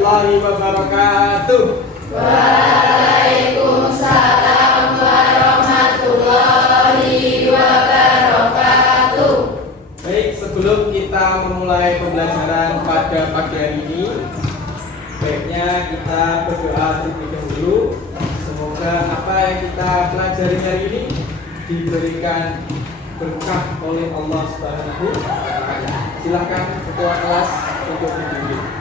warahmatullahi wabarakatuh. Waalaikumsalam warahmatullahi wabarakatuh. Baik, sebelum kita memulai pembelajaran pada pagi hari ini, baiknya kita berdoa terlebih dahulu. Semoga apa yang kita pelajari hari ini diberikan berkah oleh Allah Subhanahu wa Ta'ala. Silakan ketua kelas untuk membimbing.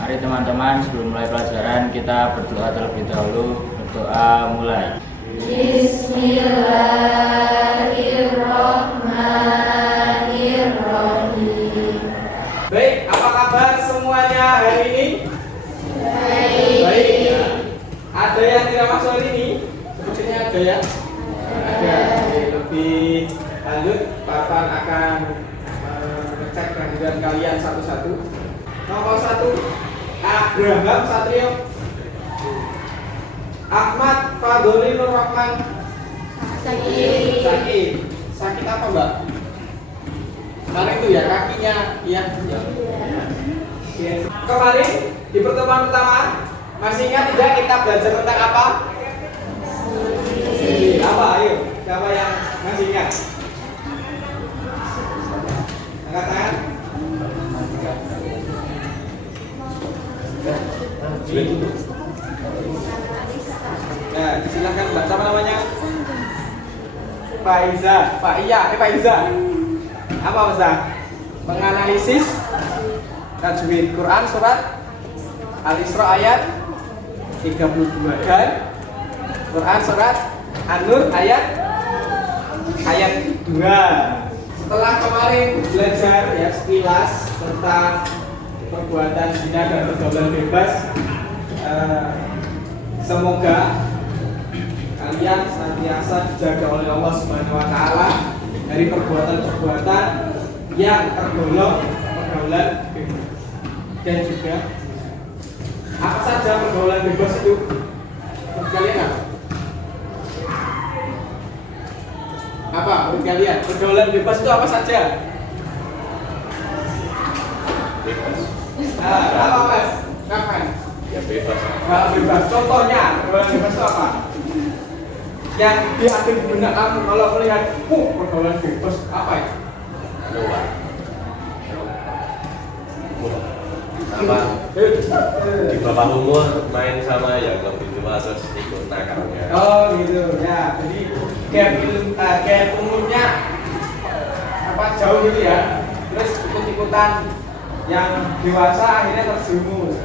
Mari teman-teman, sebelum mulai pelajaran kita berdoa terlebih dahulu. Berdoa mulai. Bismillahirrahmanirrahim. Baik, apa kabar semuanya hari ini? Baik. Ya. Ada yang tidak masuk hari ini? Sepertinya ada ya. Ada. Lebih lanjut, Bapak akan mengecek kehadiran kalian satu-satu. Nomor 1, Abraham Satrio, Ahmad Fadoli Nur Rahman. Sakit apa Mbak? Kemarin itu ya kakinya, iya. Kemarin di pertemuan pertama masih ingat tidak kita belajar tentang apa? Apa? Ayo, siapa yang masih ingat? Angkat tangan. Nah, silakan Mbak, siapa namanya? Faiza, Faiza. Apa Ustaz? Menganalisis tajwid Quran surat Al-Isra ayat 32 dan Quran surat An-Nur ayat 2. Setelah kemarin belajar ya sekilas tentang perbuatan zina dan pergaulan bebas, semoga kalian senantiasa dijaga oleh Allah Subhanahu wa Ta'ala dari perbuatan-perbuatan yang tergolong pergaulan bebas. Dan juga apa saja pergaulan bebas itu? Menurut kalian apa? Menurut kalian pergaulan bebas itu apa saja? Bebas. Apa Mas? Kapan? Ya bebas. Bebas. Contohnya pergaulan bebas itu apa? Yang di hati benak kamu kalau melihat pergaulan bebas apa ya? Luar. Apa? Di bawah umur main sama yang lebih tua terus ikut nakalnya. Oh gitu ya. Jadi gap umurnya apa jauh gitu ya. Terus ikut-ikutan yang dewasa akhirnya terjerumus.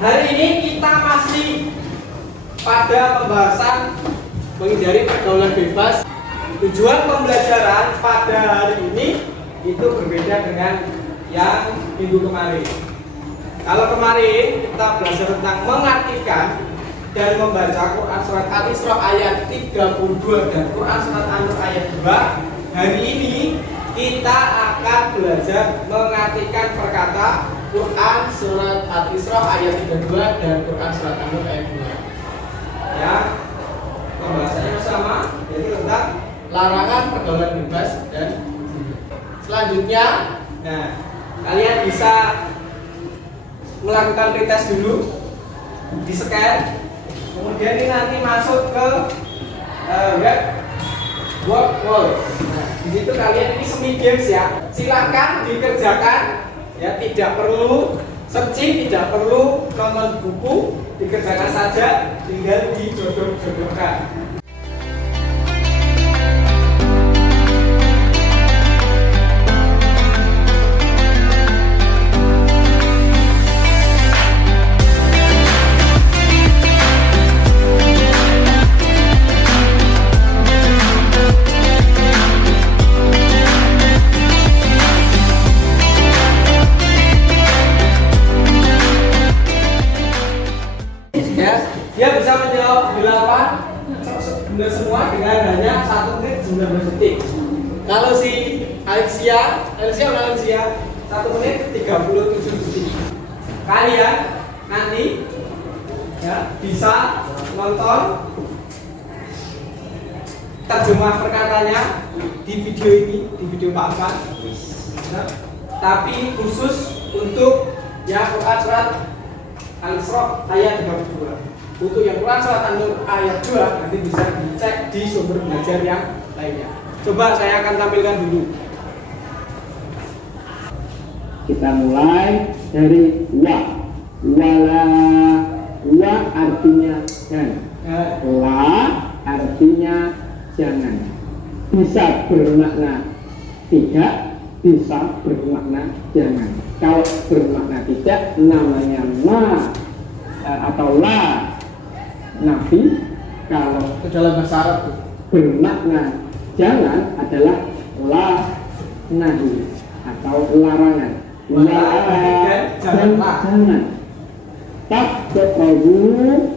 Hari ini kita masih pada pembahasan menghindari pergaulan bebas. Tujuan pembelajaran pada hari ini itu berbeda dengan yang minggu kemarin. Kalau kemarin kita belajar tentang mengartikan dan membaca Quran surat Al-Isra ayat 32 dan Quran surat An-Nur ayat 2. Hari ini kita akan belajar mengartikan perkata Quran surat Al-Isra ayat 32 dan Quran surat An-Nur ayat 2. Ya, pembahasannya sama, yaitu tentang larangan pergaulan bebas dan selanjutnya, nah kalian bisa melakukan pretest dulu, di scan, kemudian ini nanti masuk ke web work wall. Nah, di situ kalian ini semi games ya, silakan dikerjakan ya, tidak perlu searching, tidak perlu nonton buku, dikerjakan saja, tinggal dijodoh-jodohkan. Dia bisa menjawab 8 benar semua dengan hanya 1 menit 19 detik. Kalau si Alexia 1 menit 37 detik. Kalian nanti ya bisa nonton terjemah perkataannya di video ini, di video Pak Afan. Nah, tapi khusus untuk Yang Quran surat Al-Isra ayat 32. Untuk yang Quran surat An-Nur ayat 2 nanti bisa dicek di sumber belajar yang lainnya. Coba saya akan tampilkan dulu. Kita mulai dari wa. Wala, wa artinya dan, la artinya jangan. Bisa bermakna tidak, bisa bermakna jangan. Kalau bermakna tidak namanya ma atau la nafi. Kalau Itu dalam bahasa Arab tuh. bermakna jangan adalah la nahi atau larangan. Jangan. Tak kerobu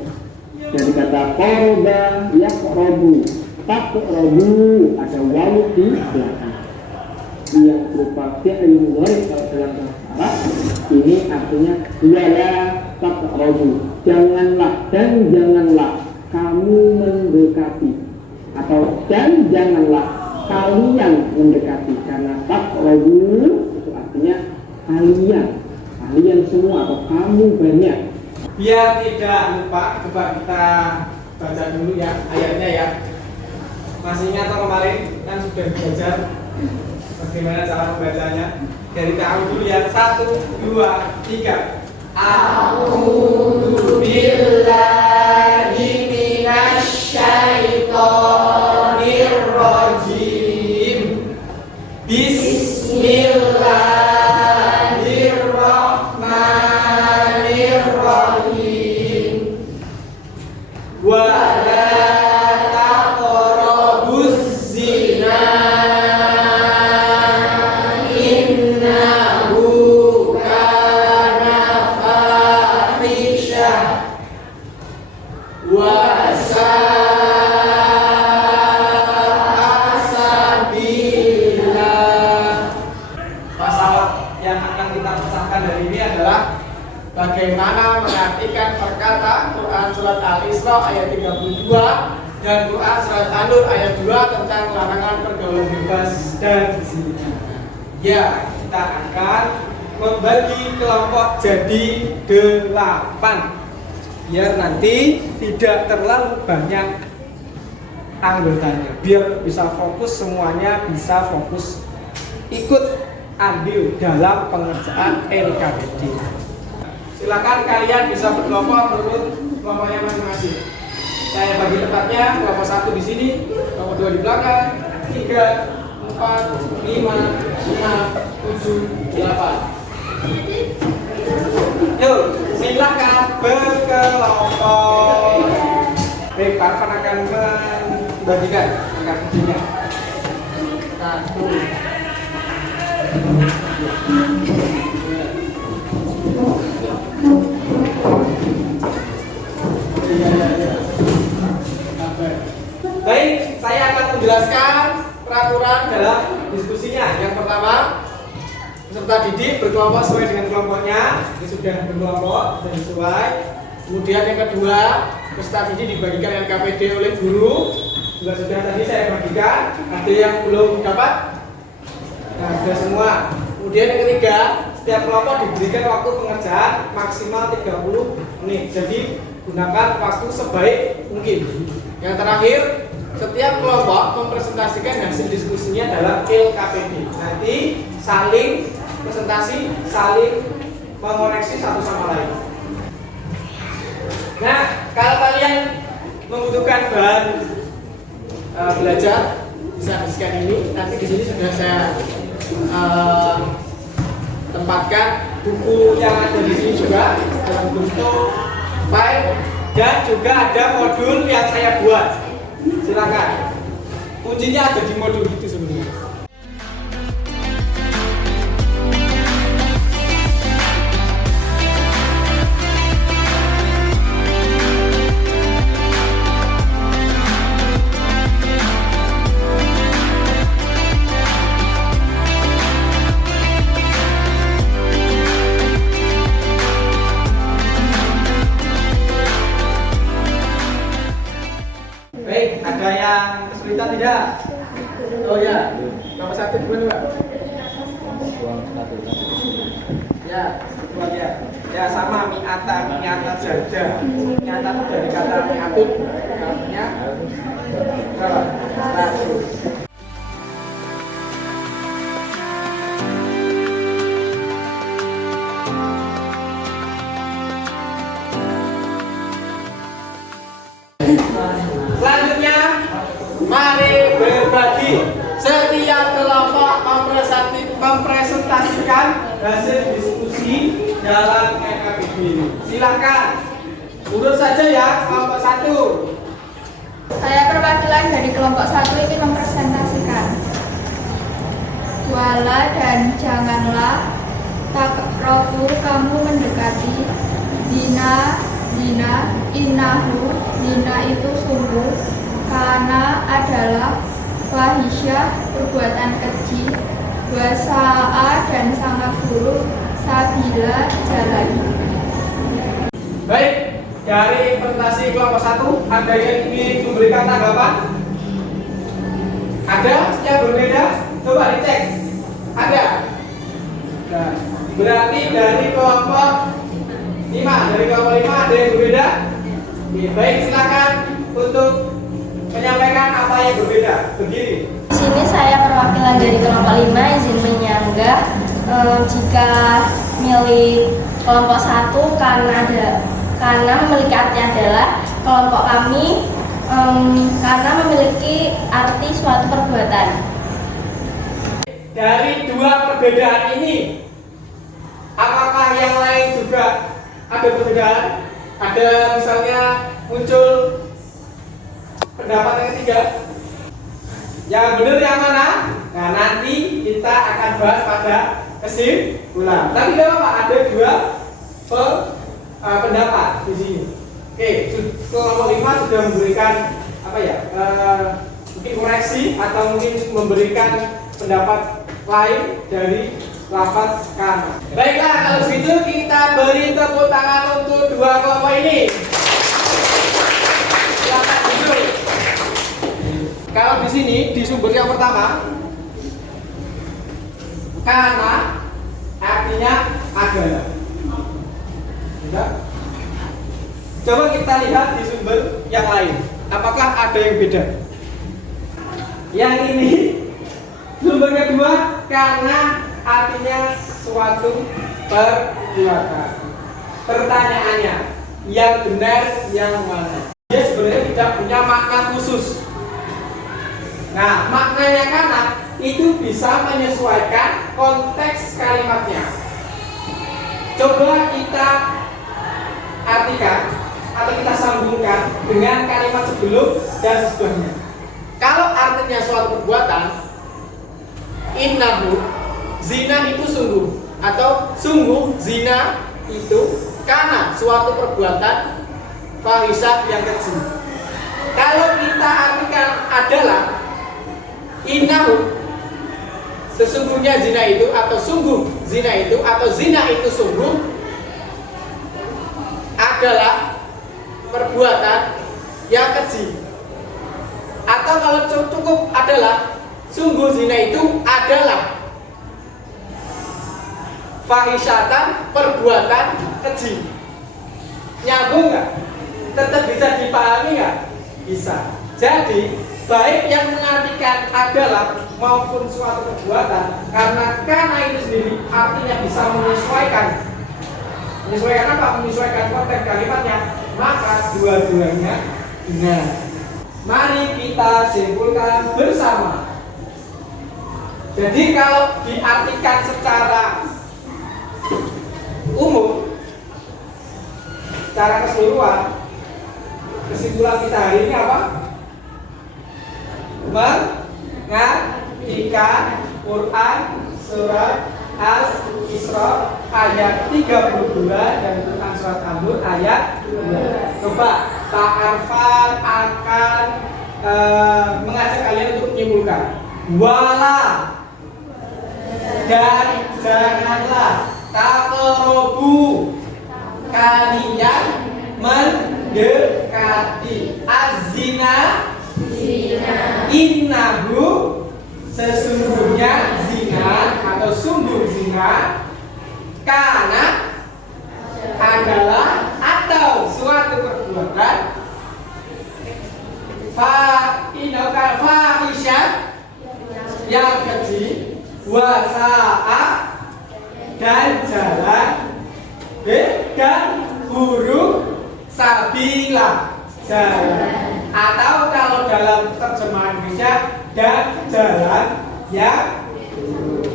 dari kata korba ya kerobu. Tak kerobu ada wawu di belakang yang berupa fi'il mudhari kalau dalam bahasa Arab. Ini artinya wala tak kerobu, janganlah dan janganlah kamu mendekati, atau dan janganlah kalian mendekati. Karena tak kerobu itu artinya kalian semua atau kamu banyak. Biar tidak lupa, coba kita baca dulu ya ayatnya ya. Masih ingat atau kemarin kan sudah belajar bagaimana cara membacanya? Dari ta'awudz dulu ya. 1, 2, 3. A'udzu billahi minasyaitonir rajim. Bismillahirrahmanirrahim. Wa la taqrabuz zina innahu kana fahisyah wa sa'a sabila. Masalah yang akan kita pecahkan hari ini adalah bagaimana mengartikan perkataan Quran surat Al-Isra ayat 32 dan Quran surat An-Nur ayat 2 tentang larangan pergaulan bebas dan zina. Ya, kita akan membagi kelompok jadi 8 biar nanti tidak terlalu banyak anggotanya, biar bisa fokus semuanya, bisa fokus ikut andil dalam pengerjaan LKPD. Silakan kalian bisa berkelompok menurut kelompoknya masing-masing. Saya bagi tempatnya, kelompok 1 di sini, kelompok 2 di belakang, 3, 4, 5, 6, 7, 8. Yuk, silakan berkelompok. Baik, Pak Arfan akan membagikan angka kuncinya. 1. Baik, saya akan menjelaskan peraturan dalam diskusinya. Yang pertama, peserta didik berkelompok sesuai dengan kelompoknya. Ini sudah berkelompok dan sesuai. Kemudian yang kedua, peserta didik dibagikan LKPD oleh guru. Juga sudah tadi saya bagikan. Ada yang belum dapat? Nah, sudah semua. Kemudian yang ketiga, setiap kelompok diberikan waktu pengerjaan maksimal 30 menit. Jadi gunakan waktu sebaik mungkin. Yang terakhir, setiap kelompok mempresentasikan hasil diskusinya dalam LKPD. Nanti saling presentasi, saling mengoreksi satu sama lain. Nah, kalau kalian membutuhkan bahan belajar, bisa di-scan ini. Nanti di sini sudah saya tempatkan buku yang ada di sini juga dalam bentuk file, dan juga ada modul yang saya buat. Silakan. Kuncinya ada di modul itu sebenarnya. Baik, ada yang kesulitan tidak? Oh ya, nomor 1 gimana Pak? Ya, Coba lihat. Ya sama mi'ata jadah. Mi'ata itu dari kata mi'atun. Artinya berapa? 100. Selanjutnya, mari berbagi. Setiap kelompok mempresentasikan hasil diskusi dalam NKBB. Silakan, urut saja ya kelompok 1. Saya perwakilan dari kelompok 1 ini mempresentasikan. Wala dan janganlah takrobu kamu mendekati zina, innahu, zina itu sungguh, karena adalah fahisyah, perbuatan keji, wasa'a dan sangat buruk, sabila jalan. Baik, dari presentasi kelompok 1 ada yang ingin memberikan tanggapan? Ada yang berbeda? Coba dicek. Ada. Nah, berarti dari kelompok 5 ada yang berbeda? Oke, baik, silakan untuk menyampaikan apa yang berbeda. Berdiri. Di sini saya perwakilan dari kelompok 5 izin menyanggah jika milik kelompok 1 karena memiliki arti adalah kelompok kami karena memiliki arti suatu perbuatan. Dari dua perbedaan ini, apakah yang lain juga ada perbedaan? Ada misalnya muncul pendapat yang ketiga. Yang benar yang mana? Nah, nanti kita akan bahas pada kesimpulan. Tapi tidak apa-apa, ada dua pendapat di sini. Oke, kelompok 5 sudah memberikan apa ya? Mungkin koreksi atau mungkin memberikan pendapat lain dari lafaz kana. Baiklah, kalau begitu kita beri tepuk tangan untuk dua kelompok ini. Silakan duduk. Kalau di sini di sumber yang pertama, kana artinya adalah. Enggak? Coba kita lihat di sumber yang lain. Apakah ada yang beda? Yang ini sumber kedua, karena artinya suatu perbuatan. Pertanyaannya, yang benar yang mana? Dia sebenarnya tidak punya makna khusus. Nah, maknanya karena itu bisa menyesuaikan konteks kalimatnya. Coba kita artikan atau kita sambungkan dengan kalimat sebelum dan sesudahnya. Kalau artinya suatu perbuatan, innahu, zina itu sungguh, atau sungguh zina itu karena suatu perbuatan fahisyah yang keji. Kalau kita artikan adalah innahu, sesungguhnya zina itu, atau sungguh zina itu, atau zina itu sungguh adalah perbuatan yang keji. Atau kalau cukup adalah sungguh zina itu adalah fahisyatan, perbuatan keji. Nyambung nggak? Tetap bisa dipahami nggak? Bisa. Jadi baik yang mengartikan adalah maupun suatu perbuatan, karena itu sendiri artinya bisa menyesuaikan apa? Menyesuaikan konteks kalimatnya, maka dua-duanya benar. Mari kita simpulkan bersama. Jadi kalau diartikan secara umum, secara keseluruhan, kesimpulan kita hari ini apa? Mengartikan Quran surat Al-Isra ayat 32 dan Quran surat Al-Nur ayat 2. Coba Pak Arfan akan mengajak kalian untuk menyimpulkan. Wala dan janganlah taqrabu, kalian mendekati az-zina, innahu, sesungguhnya zina atau sungguh zina, karena adalah atau suatu perbuatan fahisyah yang keji, wasa'a dan jalan, dan buruk sabila jalan, atau kalau dalam terjemahan Indonesia dan jalan yang buruk.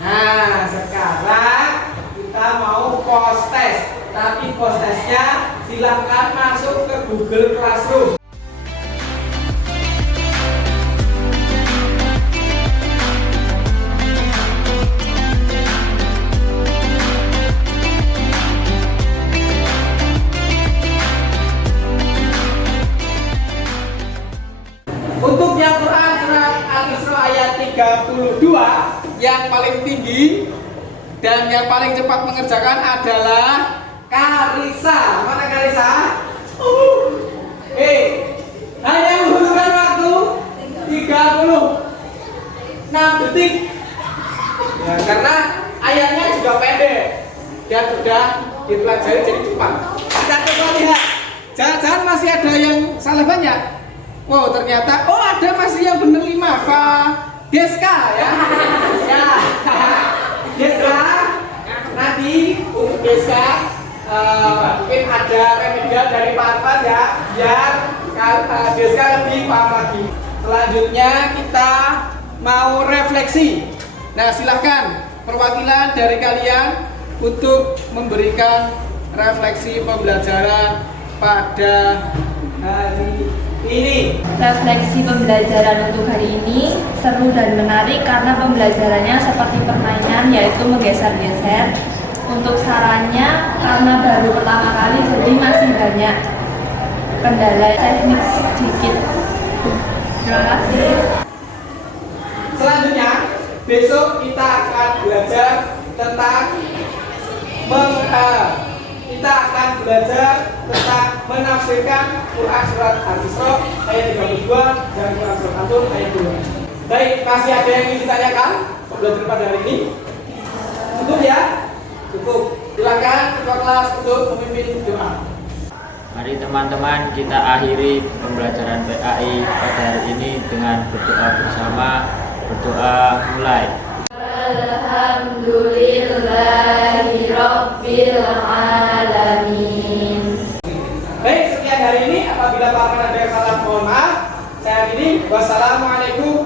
Nah, sekarang kita mau post test, tapi post testnya silahkan masuk ke Google Classroom. Untuk yang Quran surat Al-Isra ayat 32 yang paling tinggi dan yang paling cepat mengerjakan adalah Karisa. Mana Karisa? Hanya membutuhkan waktu 36 detik. Ya, karena ayatnya juga pendek dan sudah dipelajari jadi cepat. Kita coba lihat. Jangan-jangan masih ada yang salah banyak. Wow, ternyata ada masih yang benar 5. Deska ya. Ya. Deska. Nanti untuk Deska mungkin ada remedial dari Pak Arfan ya, biar Deska lebih paham lagi. Selanjutnya kita mau refleksi. Nah, silahkan perwakilan dari kalian untuk memberikan refleksi pembelajaran pada hari ini. Refleksi pembelajaran untuk hari ini seru dan menarik karena pembelajarannya seperti permainan, yaitu menggeser-geser. Untuk sarannya, karena baru pertama kali jadi masih banyak kendala teknik sedikit. Terima kasih. Selanjutnya, besok kita akan belajar tentang menafsirkan Quran surat Al-Isra ayat 32 dan Quran surat An-Nur ayat 2. Baik, masih ada yang ingin ditanyakan pembelajaran pada hari ini? Cukup ya? Cukup. Silakan ketua kelas untuk memimpin doa. Mari teman-teman kita akhiri pembelajaran PAI pada hari ini dengan berdoa bersama. Berdoa mulai. Alhamdulillahi Rabbil Alamin. Baik, sekian hari ini. Apabila Pak Arfan ada yang salah, mohon maaf. Saya akhiri. Wassalamualaikum